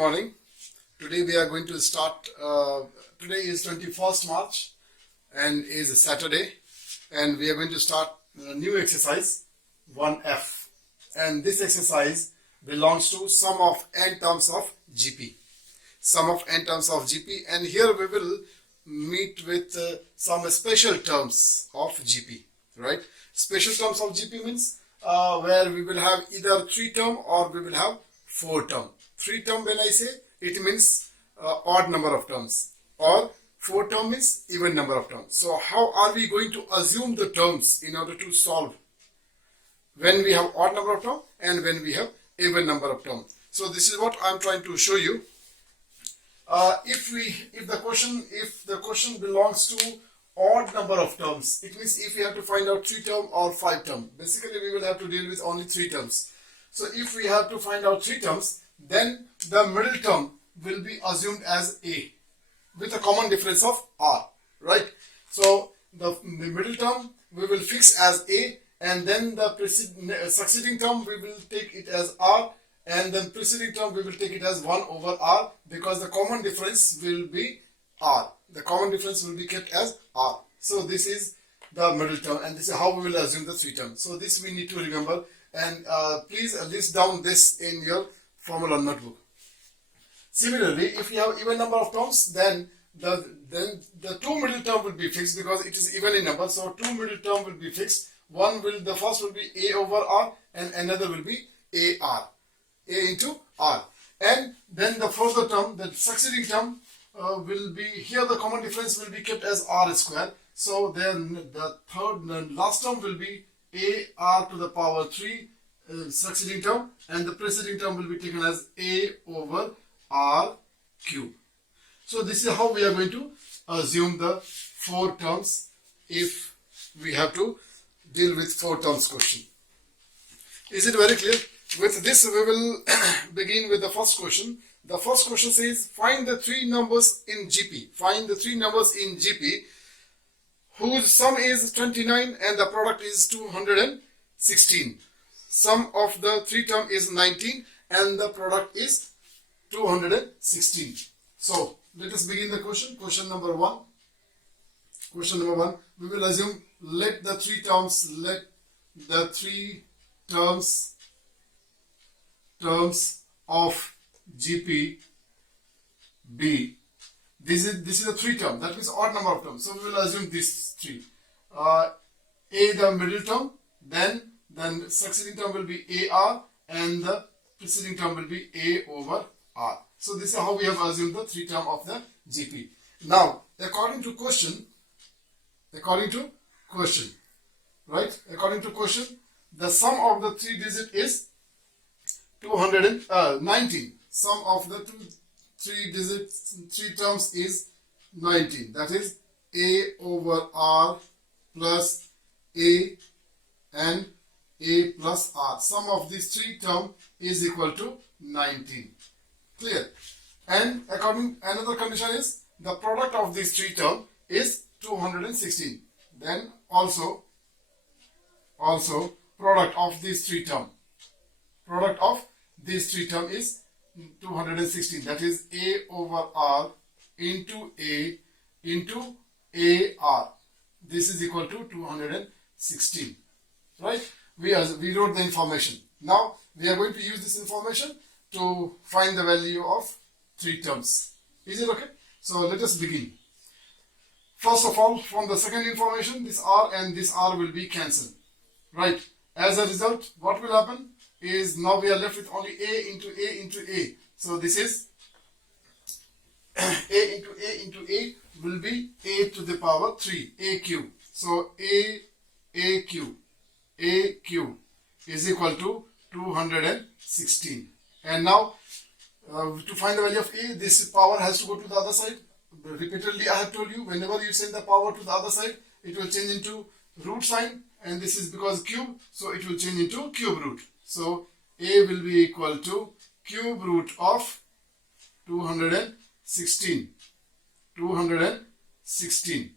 morning. Today we are going to start, today is 21st March and is a Saturday, and we are going to start a new exercise 1F, and this exercise belongs to sum of n terms of GP. Sum of n terms of GP, and here we will meet with some special terms of GP, right? Special terms of GP means where we will have either 3 term or we will have 4 term. 3 term, when I say, it means odd number of terms, or 4 term means even number of terms. So how are we going to assume the terms in order to solve when we have odd number of terms and when we have even number of terms? So this is what I am trying to show you. If the question belongs to odd number of terms, it means if we have to find out 3 term or 5 term, basically we will have to deal with only 3 terms. So if we have to find out 3 terms, then the middle term will be assumed as A with a common difference of R, right? So the middle term we will fix as A, and then the succeeding term we will take it as R, and then preceding term we will take it as 1 over R, because the common difference will be R. The common difference will be kept as R. So this is the middle term, and this is how we will assume the 3 terms. So this we need to remember, and please list down this in your formula notebook. Similarly, if you have even number of terms, then the 2 middle term will be fixed because it is even in number. So 2 middle term will be fixed. The first will be A over R, and another will be AR, A into R. And then the further term, the succeeding term will be, here the common difference will be kept as R square. So then the last term will be AR to the power 3 succeeding term, and the preceding term will be taken as A over R cube. So this is how we are going to assume the 4 terms if we have to deal with 4 terms question. Is it very clear? With this we will begin with the first question. The first question says, find the 3 numbers in GP. Find the 3 numbers in GP whose sum is 29 and the product is 216. Sum of the 3 term is 19 and the product is 216. So let us begin the question. Question number 1. Question number 1. We will assume let the 3 terms of GP be. This is a 3 term. That means odd number of terms. So we will assume these 3. A the middle term, then succeeding term will be AR, and the preceding term will be A over R. So this is how we have assumed the 3 term of the GP. Now, according to question, right? According to question, the sum of the 3 digit is 219. Sum of the 3 terms is 19. That is A over R plus A and A plus R. Sum of these 3 terms is equal to 19. Clear? And another condition is the product of these 3 terms is 216. Then also product of these 3 terms. Product of these 3 terms is 216. That is A over R into A into AR. This is equal to 216. Right? We wrote the information. Now we are going to use this information to find the value of 3 terms. Is it okay? So let us begin. First of all, from the second information, this R and this R will be cancelled. Right? As a result, what will happen is now we are left with only A into A into A. So this is A into A into A will be A to the power 3, A cube. So A cube is equal to 216. And now to find the value of A, this power has to go to the other side. Repeatedly I have told you, whenever you send the power to the other side, it will change into root sign, and this is because cube, so it will change into cube root. So A will be equal to cube root of 216. 216.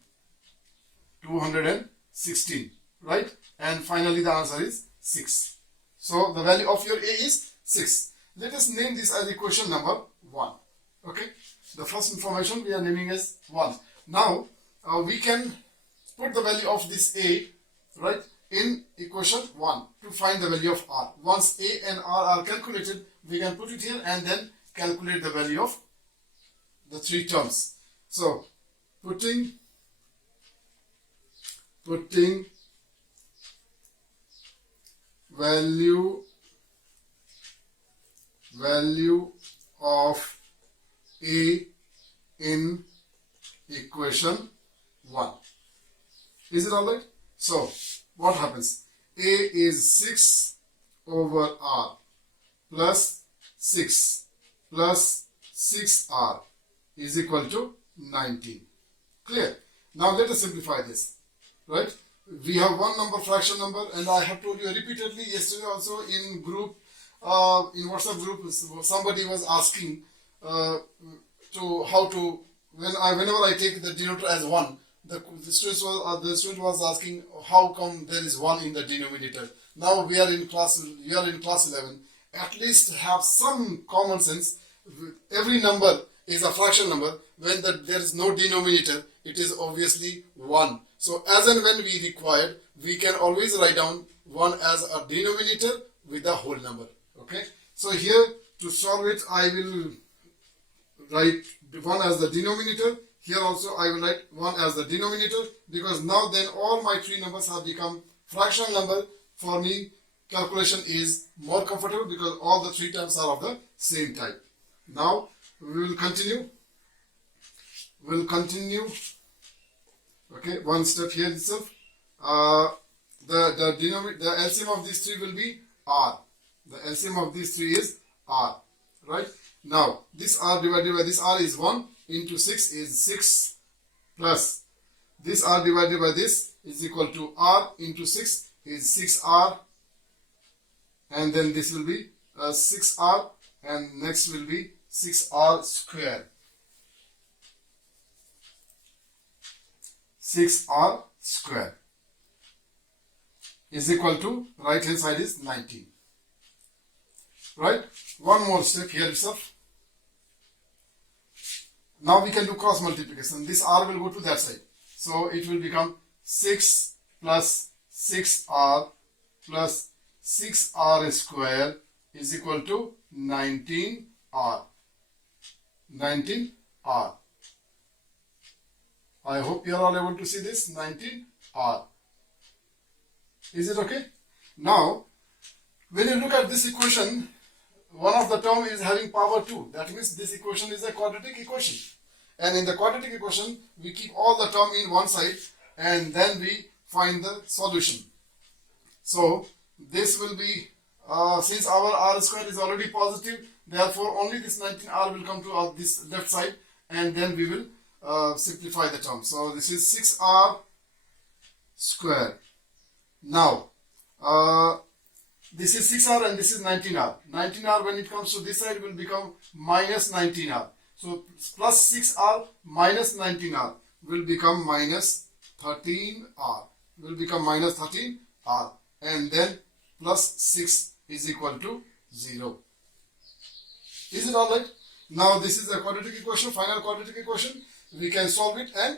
Right? And finally the answer is 6. So the value of your A is 6. Let us name this as equation number 1. Okay, the first information we are naming as 1. Now we can put the value of this a, right, in equation 1 to find the value of r. Once a and r are calculated, we can put it here and then calculate the value of the three terms. So putting value of a in equation 1. Is it alright? So what happens? A is 6 over r plus 6 plus 6r is equal to 19. Clear? Now let us simplify this. Right? We have one number, fraction number, and I have told you repeatedly yesterday also in group, in WhatsApp group, somebody was asking whenever I take the denominator as 1, the student was asking how come there is 1 in the denominator. Now you are in class 11. At least have some common sense. Every number is a fraction number. When there is no denominator, it is obviously 1. So as and when we required, we can always write down 1 as a denominator with the whole number. Okay. So here to solve it, I will write 1 as the denominator. Here also I will write 1 as the denominator, because now then all my three numbers have become fractional number. For me, calculation is more comfortable because all the three terms are of the same type. Now we will continue. Okay, one step here itself. The LCM of these three will be r. The LCM of these three is r. Right? Now this r divided by this r is 1 into 6 is 6 plus this r divided by this is equal to r into 6 is 6r, and then this will be 6r, and next will be 6r square. 6r square is equal to, right hand side is 19. Right? One more step here itself. Now we can do cross multiplication. This r will go to that side. So it will become 6 plus 6r plus 6r square is equal to 19r. 19r. I hope you are all able to see this. 19r. Is it okay? Now, when you look at this equation, one of the term is having power 2. That means this equation is a quadratic equation. And in the quadratic equation, we keep all the term in one side and then we find the solution. So, this will be, since our r square is already positive, therefore only this 19r will come to this left side, and then we will simplify the term. So, this is 6r square. Now, this is 6r and this is 19r. 19r when it comes to this side will become minus 19r. So plus 6r minus 19r will become minus 13r. Will become minus 13r. And then plus 6 is equal to 0. Is it alright? Now this is a quadratic equation, final quadratic equation. We can solve it and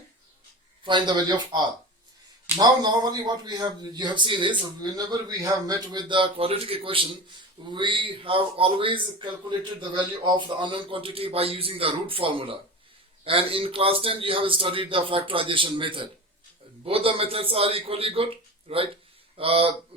find the value of r. Now normally what you have seen is, whenever we have met with the quadratic equation, we have always calculated the value of the unknown quantity by using the root formula. And in class 10 you have studied the factorization method. Both the methods are equally good, right?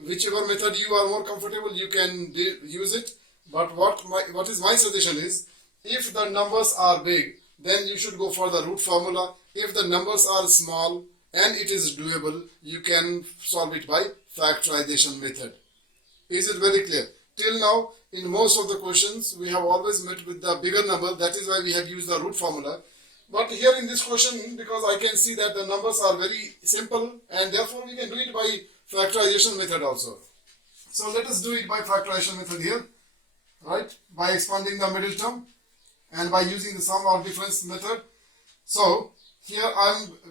Whichever method you are more comfortable, you can use it. But what is my suggestion is, if the numbers are big, then you should go for the root formula. If the numbers are small and it is doable, you can solve it by factorization method. Is it very clear? Till now, in most of the questions, we have always met with the bigger number. That is why we have used the root formula. But here in this question, because I can see that the numbers are very simple, and therefore we can do it by factorization method also. So let us do it by factorization method here, right? By expanding the middle term and by using the sum or difference method. So here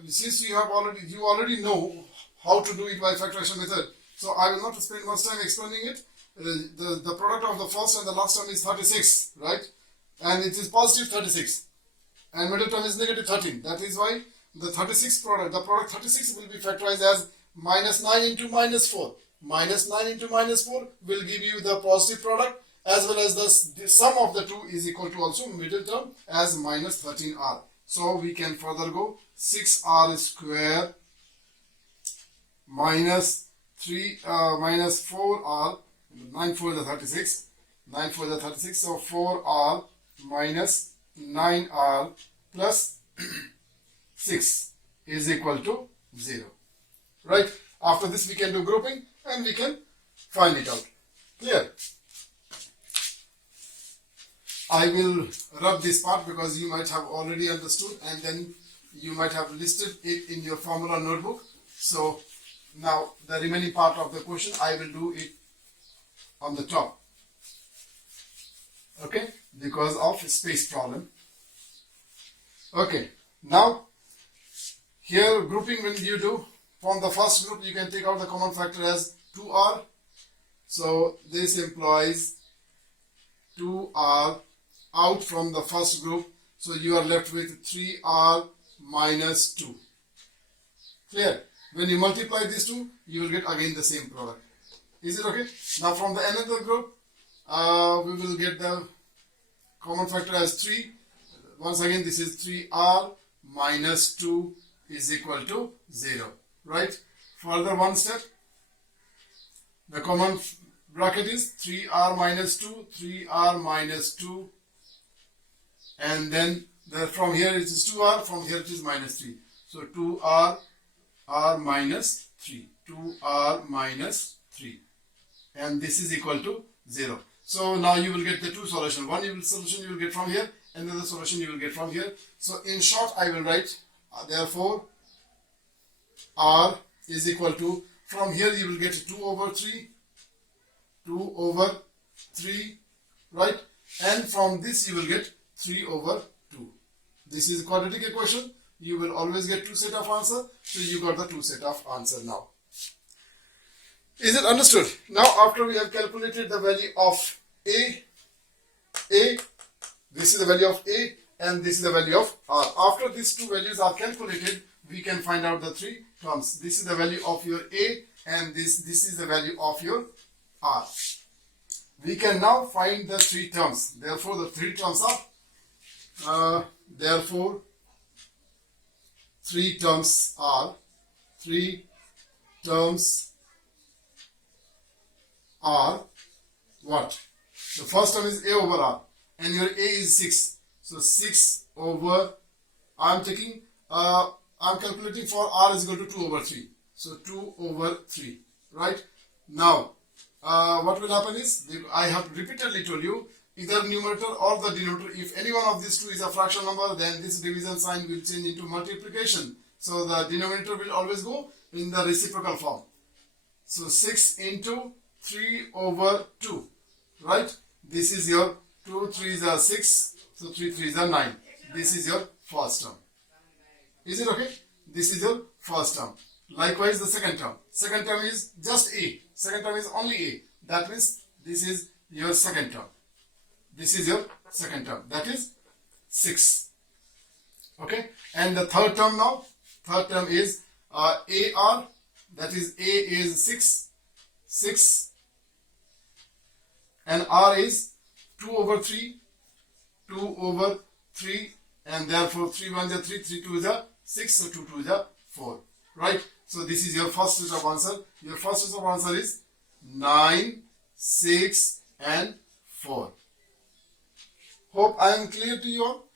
since you already know how to do it by factorization method, so I will not spend much time explaining it. The product of the first and the last term is 36, right? and it is positive 36, and middle term is negative 13. That is why the 36 product, the product 36 will be factorized as minus 9 into minus 4. Minus 9 into minus 4 will give you the positive product, as well as the sum of the two is equal to also middle term as minus 13r. So we can further go 6r square minus 4r, 9 4 is 36, 9 4 is 36, so 4r minus 9r plus 6 is equal to 0. Right? After this we can do grouping and we can find it out. Clear? I will rub this part because you might have already understood and then you might have listed it in your formula notebook. So now the remaining part of the question I will do it on the top. Okay? Because of space problem. Okay. Now here grouping, when you do from the first group you can take out the common factor as 2r. So this implies 2r out from the first group, so you are left with 3r minus 2. Clear? When you multiply these two, you will get again the same product. Is it okay? Now from the another group, we will get the common factor as 3. Once again, this is 3r minus 2 is equal to 0. Right? Further one step, the common bracket is 3r minus 2, 3r minus 2, and then from here it is 2r, from here it is minus 3. So 2r, r minus 3, 2r minus 3, and this is equal to 0. So now you will get the two solutions. One solution you will get from here, another solution you will get from here. So in short I will write, therefore r is equal to, from here you will get 2 over 3, 2 over 3, right? And from this you will get 3 over 2. This is a quadratic equation. You will always get two set of answer. So you got the two set of answer now. Is it understood? Now after we have calculated the value of a, this is the value of a and this is the value of r. After these two values are calculated, we can find out the three terms. This is the value of your a and this is the value of your r. We can now find the three terms. Therefore, the three terms are, three terms are what? The first term is a over r and your a is 6. So 6 over, I'm calculating for r is equal to 2 over 3. So 2 over 3, right? Now, what will happen is, I have repeatedly told you, either numerator or the denominator, if any one of these two is a fraction number, then this division sign will change into multiplication. So the denominator will always go in the reciprocal form. So 6 into 3 over 2, right? This is your 2 3s are 6, so 3 3s are 9. This is your first term. Is it okay? This is your first term. Likewise, the second term. Second term is just a. Second term is only a. That means this is your second term. This is your second term. That is 6. Okay? And the third term now. Third term is AR. That is A is 6. And R is 2 over 3. 2 over 3. And therefore 3 1 is 3. 3 2 is 6. So 2 2 is 4. Right? So this is your first set of answer. Your first set of answer is 9, 6 and 4. Hope I am clear to you all.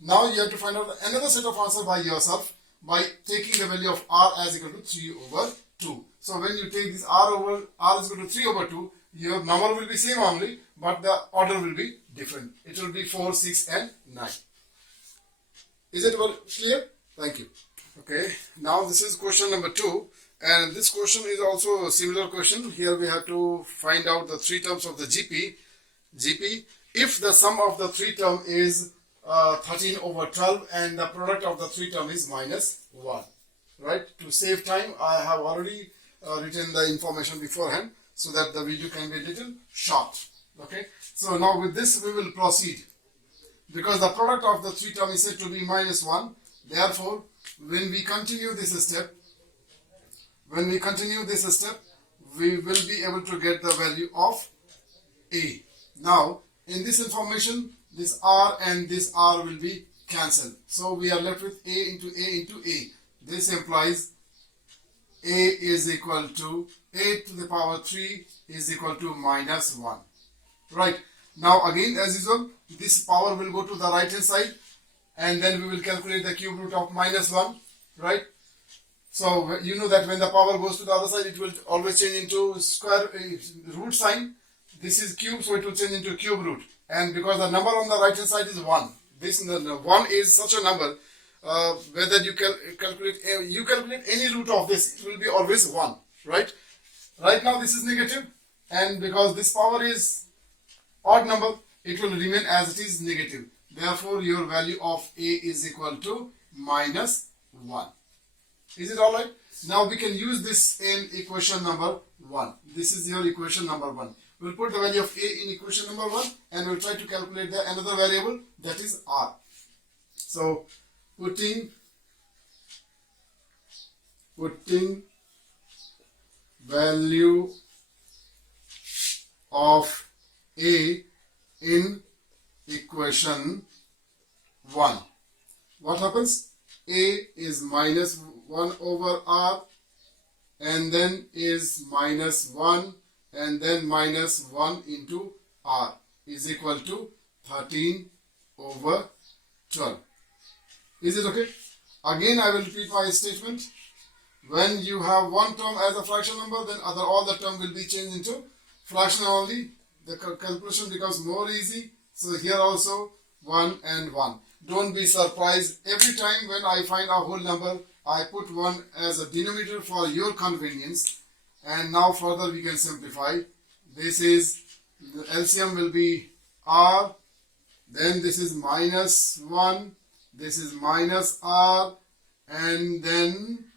Now you have to find out another set of answer by yourself by taking the value of r as equal to 3 over 2. So when you take this r is equal to 3 over 2, your number will be same only, but the order will be different. It will be 4, 6 and 9. Is it clear? Thank you. Okay, now this is question number 2, and this question is also a similar question. Here we have to find out the three terms of the GP. If the sum of the three term is 13 over 12 and the product of the three term is minus 1. Right? To save time, I have already written the information beforehand so that the video can be a little short. Okay, so now with this we will proceed. because the product of the three terms is said to be -1. Therefore, when we continue this step, we will be able to get the value of A. Now, in this information, this R and this R will be cancelled. So we are left with A into A into A. This implies A is equal to A to the power 3 is equal to -1. Right. Now again, as usual, this power will go to the right hand side, and then we will calculate the cube root of -1. Right. So you know that when the power goes to the other side, it will always change into square root sign. This is cube, so it will change into cube root. And because the number on the right hand side is 1, this 1 is such a number, whether you calculate any root of this, it will be always 1, right? Right now this is negative, and because this power is odd number, it will remain as it is negative. Therefore, your value of A is equal to -1. Is it alright? Now we can use this in equation number 1. This is your equation number 1. We'll put the value of A in equation number 1, and we'll try to calculate the another variable, that is R. So putting value of A in equation 1. What happens? A is -1 over R, and then is -1, and then -1 into R is equal to 13 over 12. Is it okay? Again, I will repeat my statement. When you have one term as a fraction number, then all the term will be changed into fraction only. The calculation becomes more easy. So here also 1 and 1. Don't be surprised. Every time when I find a whole number, I put 1 as a denominator for your convenience. And now further we can simplify. This is, the LCM will be R. Then this is -1. This is -R. And then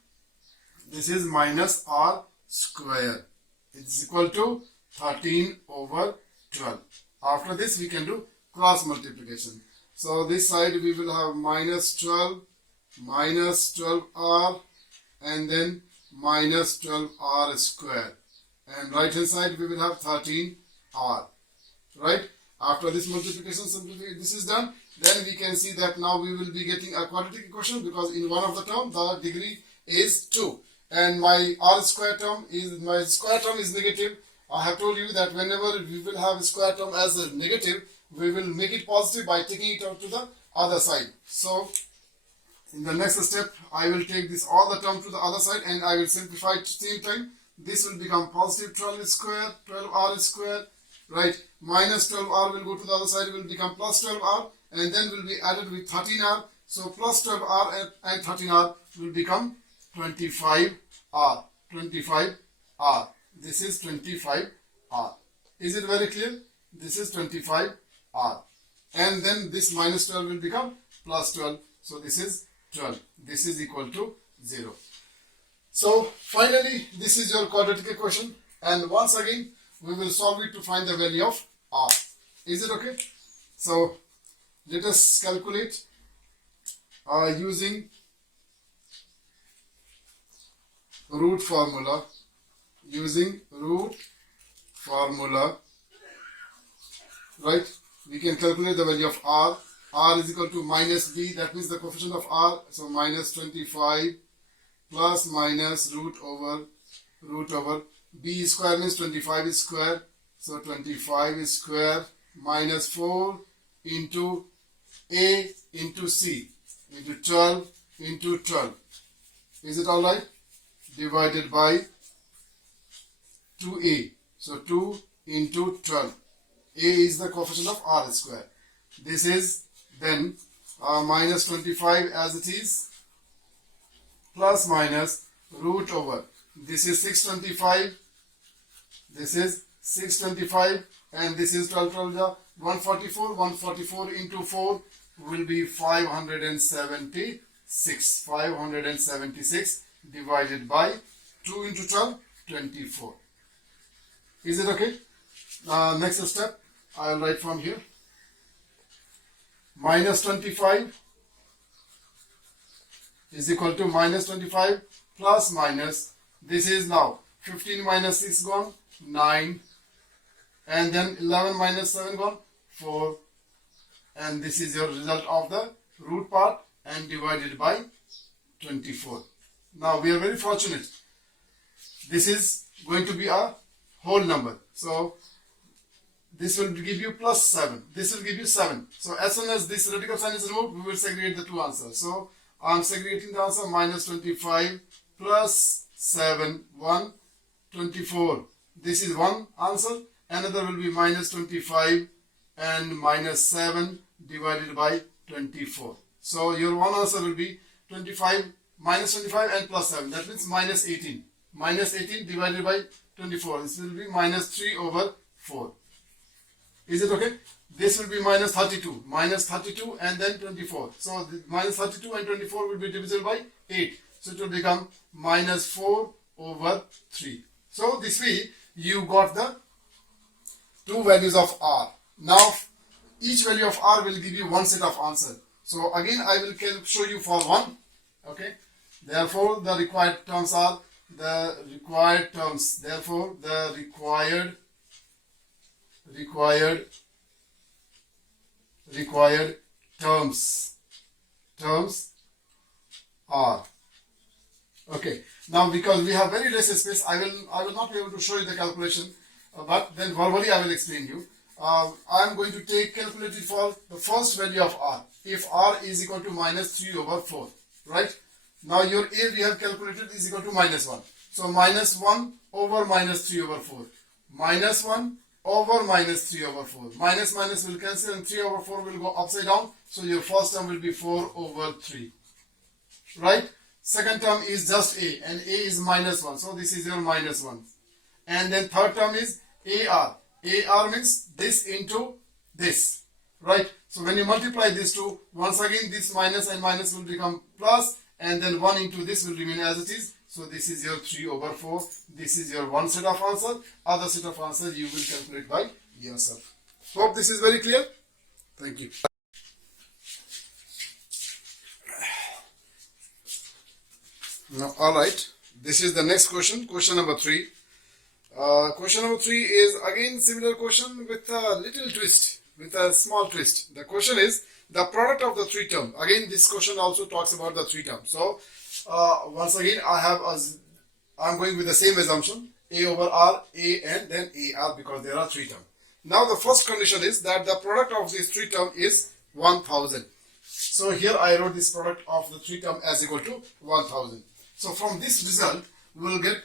this is -R square. It's equal to 13 over 12. After this we can do cross multiplication. So this side we will have -12R, and then -12R square. And right hand side we will have 13R. Right? After this multiplication, this is done. Then we can see that now we will be getting a quadratic equation, because in one of the term the degree is 2. And my R square term is, my square term is negative. I have told you that whenever we will have a square term as a negative, we will make it positive by taking it out to the other side. So in the next step, I will take this all the term to the other side, and I will simplify at the same time. This will become positive 12 square, 12R square, right? -12R will go to the other side, will become +12R, and then will be added with 13R. So +12R and 13R will become 25R. 25R. This is 25R. Is it very clear? This is 25R. And then this -12 will become +12. So this is 12. This is equal to 0. So finally, this is your quadratic equation. And once again, we will solve it to find the value of R. Is it okay? So let us calculate using root formula. Using root formula, right? We can calculate the value of R. R is equal to -b, that means the coefficient of R. So -25 plus minus root over b square means 25 is square. So 25 is square minus 4 into A into C into 12 into 12. Is it alright? Divided by 2A. So 2 into 12. A is the coefficient of R square. This is then minus 25 as it is, plus minus root over. This is 625. This is 625, and this is 12, 144. 144 into 4 will be 576. 576 divided by 2 into 12, 24. Is it okay? Next step, I'll write from here. minus 25 is equal to minus 25 plus minus, this is now 15 minus 6 gone, 9, and then 11 minus 7 gone, 4, and this is your result of the root part and divided by 24. Now we are very fortunate. This is going to be a whole number. So this will give you plus 7. This will give you 7. So as soon as this radical sign is removed, we will segregate the two answers. So I am segregating the answer minus 25 plus 7, 1, 24. This is one answer. Another will be minus 25 and minus 7 divided by 24. So your one answer will be 25, minus 25 and plus 7. That means minus 18. Minus 18 divided by 24. This will be minus 3 over 4. Is it okay? This will be minus 32. Minus 32 and then 24. So the minus 32 and 24 will be divisible by 8. So it will become minus 4 over 3. So this way you got the two values of R. Now each value of R will give you one set of answer. So again I will show you for one. Okay. Therefore the required terms are the required terms. Therefore the required terms are okay. Now because we have very less space, I will not be able to show you the calculation, but then verbally I will explain you. I am going to take calculated for the first value of R. If R is equal to minus 3 over 4, right? Now your A we have calculated is equal to minus 1. So minus 1 over minus 3 over 4. Minus 1 over minus 3 over 4. Minus minus will cancel and 3 over 4 will go upside down. So your first term will be 4 over 3. Right? Second term is just A and A is minus 1. So this is your minus 1. And then third term is AR. AR means this into this. Right? So when you multiply these two, once again this minus and minus will become plus, and then 1 into this will remain as it is. So this is your 3 over 4. This is your one set of answer. Other set of answers you will calculate by yourself. Hope this is very clear. Thank you. Now, alright. This is the next question. Question number 3. Question number 3 is again similar question with a little twist, with a small twist. The question is the product of the three term. Again, this question also talks about the three term. So once again, I'm going with the same assumption, A over R, A and then AR, because there are three terms. Now the first condition is that the product of these three term is 1000. So here I wrote this product of the three term as equal to 1000. So from this result, we will get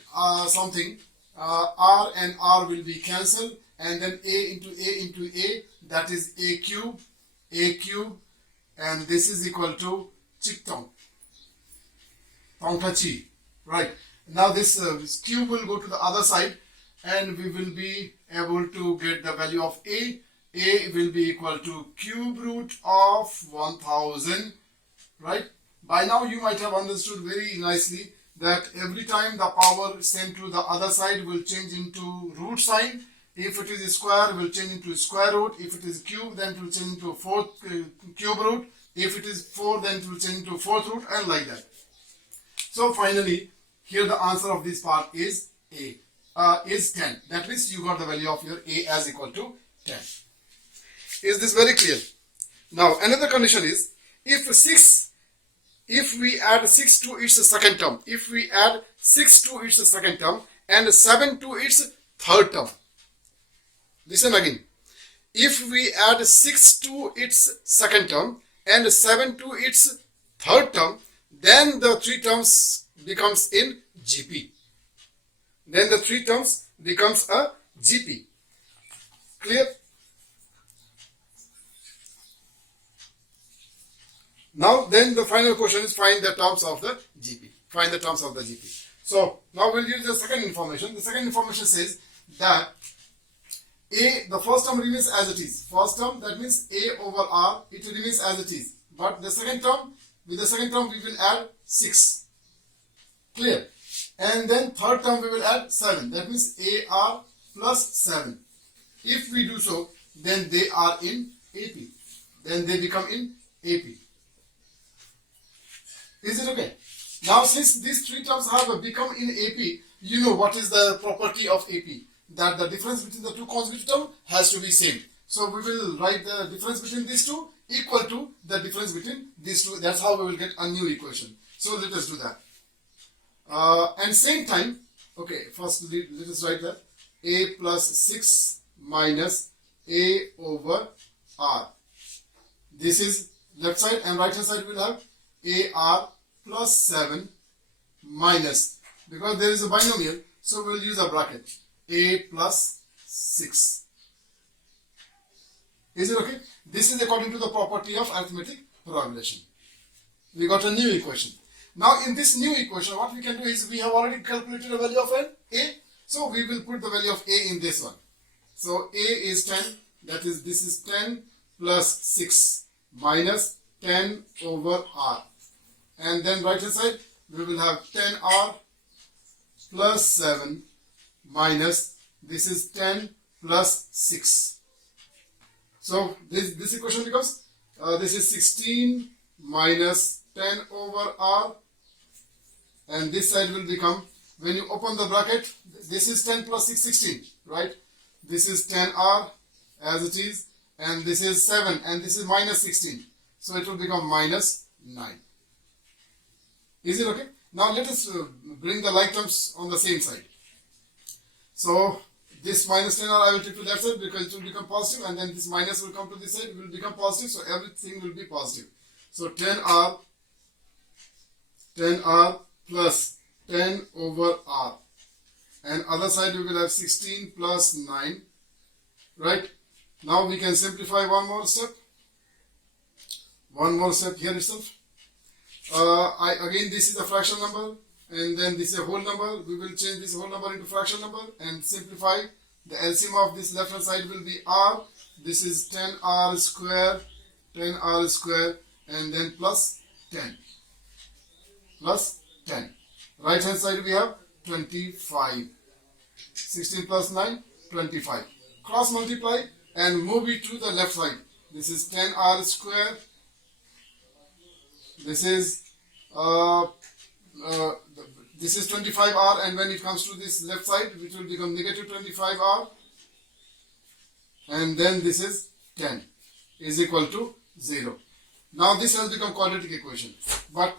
something, R and R will be cancelled, and then A into A, that is A cube, and this is equal to Chiktong. Tongtachi. Right. Now this cube will go to the other side and we will be able to get the value of A. A will be equal to cube root of 1000. Right. By now you might have understood very nicely that every time the power sent to the other side will change into root sign. If it is a square, it will change into square root. If it is cube, then it will change into fourth cube root. If it is 4, then it will change into fourth root, and like that. So finally, here the answer of this part is A, is 10. That means you got the value of your A as equal to 10. Is this very clear? Now another condition is if we add 6 to its second term, if we add 6 to its second term and 7 to its third term. Listen again. If we add 6 to its second term and 7 to its third term, then the three terms becomes in GP. Then the three terms becomes a GP. Clear? Now then the final question is find the terms of the GP. Find the terms of the GP. So now we'll use the second information. The second information says that A, the first term remains as it is. First term, that means A over R, it remains as it is. But the second term, with the second term we will add 6. Clear? And then third term we will add 7. That means AR plus 7. If we do so, then they are in AP. then they become in AP. Is it okay? Now since these three terms have become in AP, you know what is the property of AP, that the difference between the two consecutive terms has to be same. So we will write the difference between these two equal to the difference between these two. That's how we will get a new equation. So let us do that. And same time, okay, first let us write that A plus 6 minus A over R. This is left side, and right hand side will have AR plus 7 minus, because there is a binomial, so we will use a bracket, A plus 6. Is it okay? This is according to the property of arithmetic progression. We got a new equation. Now in this new equation, what we can do is, we have already calculated the value of A, so we will put the value of A in this one. So A is 10, that is, this is 10 plus 6 minus 10 over R. And then right hand side, we will have 10R plus 7 minus, this is 10 plus 6. So this equation becomes, this is 16 minus 10 over R, and this side will become, when you open the bracket, this is 10 plus 6, 16, right? This is 10R as it is, and this is 7, and this is minus 16. So it will become minus 9. Is it okay? Now let us bring the like terms on the same side. So this minus 10R I will take to that side because it will become positive, and then this minus will come to this side, it will become positive, so everything will be positive. So 10R plus 10 over R, and other side we will have 16 plus 9, right? Now we can simplify one more step here itself. Again, this is a fraction number, and then this is a whole number. We will change this whole number into fraction number and simplify. The LCM of this left hand side will be R. This is 10R square, and then plus 10. Right hand side we have 25. 16 plus 9, 25. Cross multiply and move it to the left side. This is 10R square. This is 25R, and when it comes to this left side, it will become negative 25R, and then this is 10 is equal to 0. Now this has become quadratic equation, but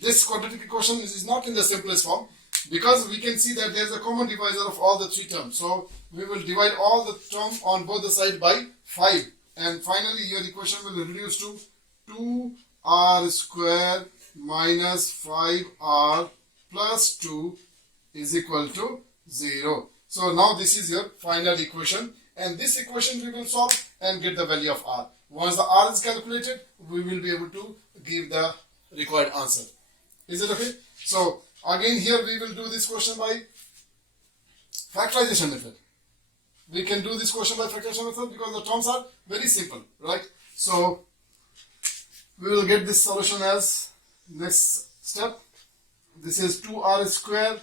this quadratic equation is not in the simplest form, because we can see that there is a common divisor of all the three terms. So we will divide all the terms on both the sides by 5, and finally your equation will reduce to 2R square minus 5R plus 2 is equal to 0. So now this is your final equation, and this equation we will solve and get the value of R. Once the R is calculated, we will be able to give the required answer. Is it okay? So again here we will do this question by factorization method. We can do this question by factorization method because the terms are very simple, right? So we will get this solution as next step. This is 2R square,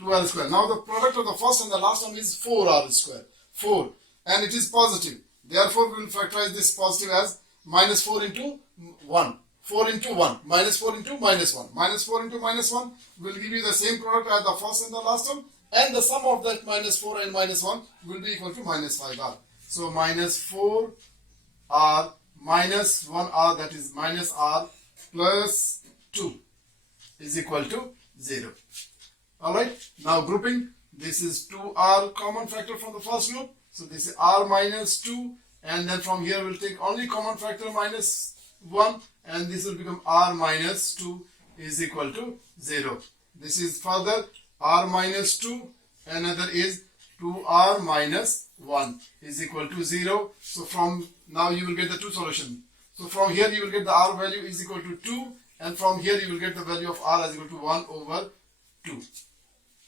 2R square. Now the product of the first and the last term is 4R square, 4, and it is positive. Therefore we will factorize this positive as minus 4 into 1. 4 into 1, minus 4 into minus 1. Minus 4 into minus 1 will give you the same product as the first and the last term, and the sum of that minus 4 and minus 1 will be equal to minus 5R. So minus 4R minus 1R, that is minus R, plus 2 is equal to 0. Alright, now grouping. This is 2R common factor from the first group. So this is R minus 2, and then from here we'll take only common factor minus 1, and this will become R minus 2 is equal to 0. This is further R minus 2, another is 2R minus 1 is equal to 0. So from now you will get the two solutions. So from here you will get the R value is equal to 2, and from here you will get the value of R as equal to 1 over 2.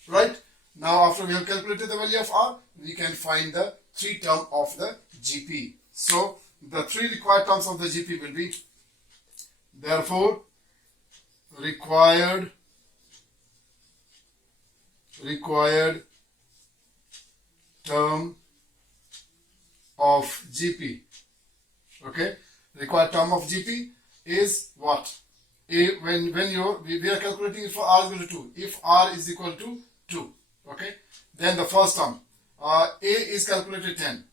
Right? Now after we have calculated the value of R, we can find the three term of the GP. So the three required terms of the GP will be, therefore, required term of GP. Okay, Required term of GP is what? When we are calculating it for r is equal to 2. If r is equal to 2, okay, then the first term, a is calculated 10.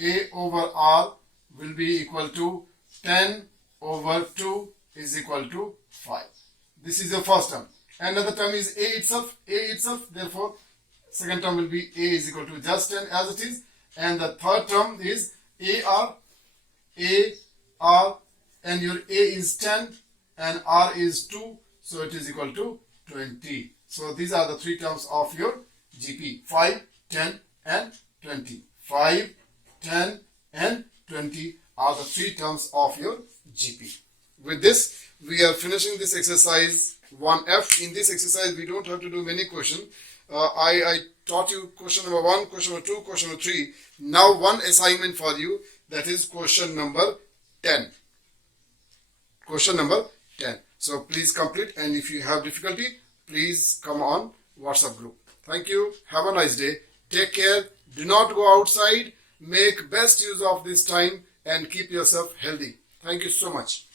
A over r will be equal to 10 over 2 is equal to 5. This is the first term. Another term is a itself, therefore second term will be a is equal to just 10 as it is. And the third term is ar, and your a is 10 and r is 2, so it is equal to 20. So these are the three terms of your GP, 5, 10 and 20. 5, 10 and 20 are the three terms of your GP. With this, we are finishing this exercise 1F. In this exercise, we don't have to do many questions. I taught you question number 1, question number 2, question number 3. Now one assignment for you, that is question number 10. Question number 10. So please complete, and if you have difficulty, please come on WhatsApp group. Thank you. Have a nice day. Take care. Do not go outside. Make best use of this time and keep yourself healthy. Thank you so much.